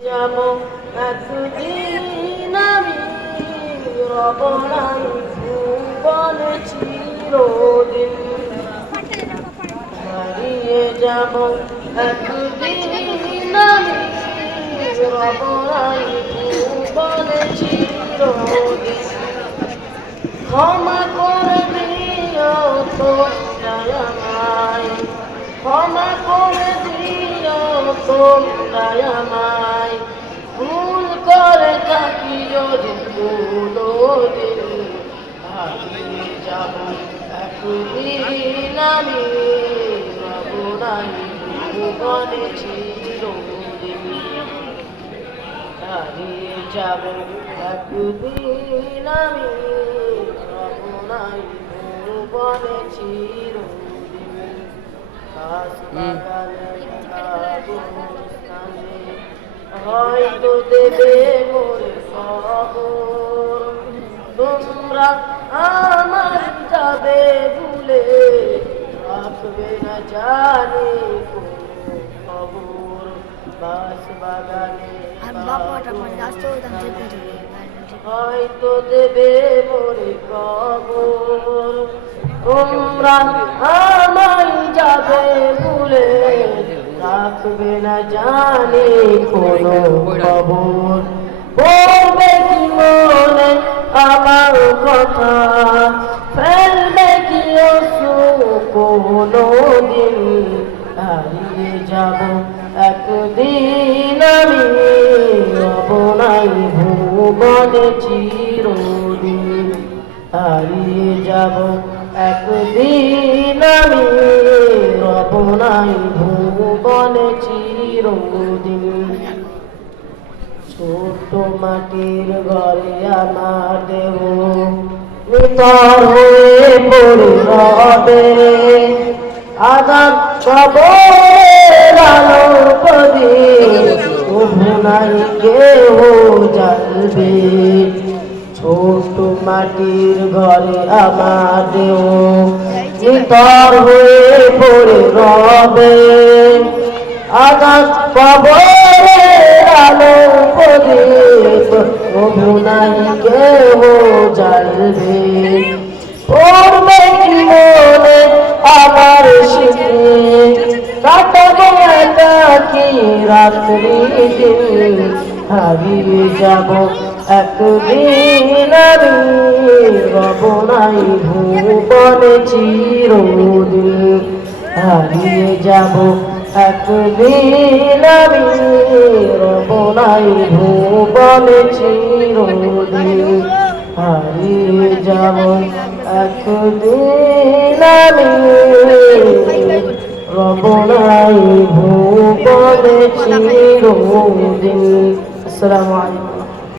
যাব একদিন আমি রবনাই ভুবনে চিরদিন হারিয়ে যাব একদিন আমি রবনাই ভুবনে চিরদিন ক্ষমা করে দিও তোমরা আমায় ক্ষমা করে দিও তোমরা আমায় ভুল করে থাকি যদি কোনোদিন হারিয়ে যাব একদিন আমি রবনাই ভুবনে চিরদিন হারিয়ে যাব একদিন আমি রবনাই ভুবনে চিরদিন হয়তো দেবে মোরে খবর তোমরা আমার যাবে ভুলে রাখবে না জানি কোনো খবর বাস বাগানে হয়তো দেবে মোরে খবর তোমরা আমায় যাবে ভুলে রাখবে না জানি কোনো খবর পড়বে কি মনে আমার কথা ফেলবে কি অশ্রু কোনো দিন হারিয়ে যাব একদিন আমি রবনাই ভুবনে চিরদিন হারিয়ে যাব একদিন আমি রবনাই ভুবনে চিরদিন ছোট মাটির ঘরে আমার দেহ নিতর হয়ে পড়ে রবে আজাদ কবরের আলো প্রদীপ তবু নাই কেহ জ্বালবে ছোট মাটির ঘরে আমার দেহ নিতর হয়ে পড়ে রবে আজাদ কবরের আলো প্রদীপ তবু নাই কেহ জ্বালবে পড়বে কি মনে আমার স্মৃতি কাটাবো একাকী রাত্রি দিন হারিয়ে যাব একদিন আমি রবনাই ভুবনে চিরদিন হারিয়ে যাব একদিন আমি রবনাই ভুবনে চিরদিন হারিয়ে যাব একদিন আমি রবনাই ভুবনে চিরদিন। আসসালামু আলাইকুম।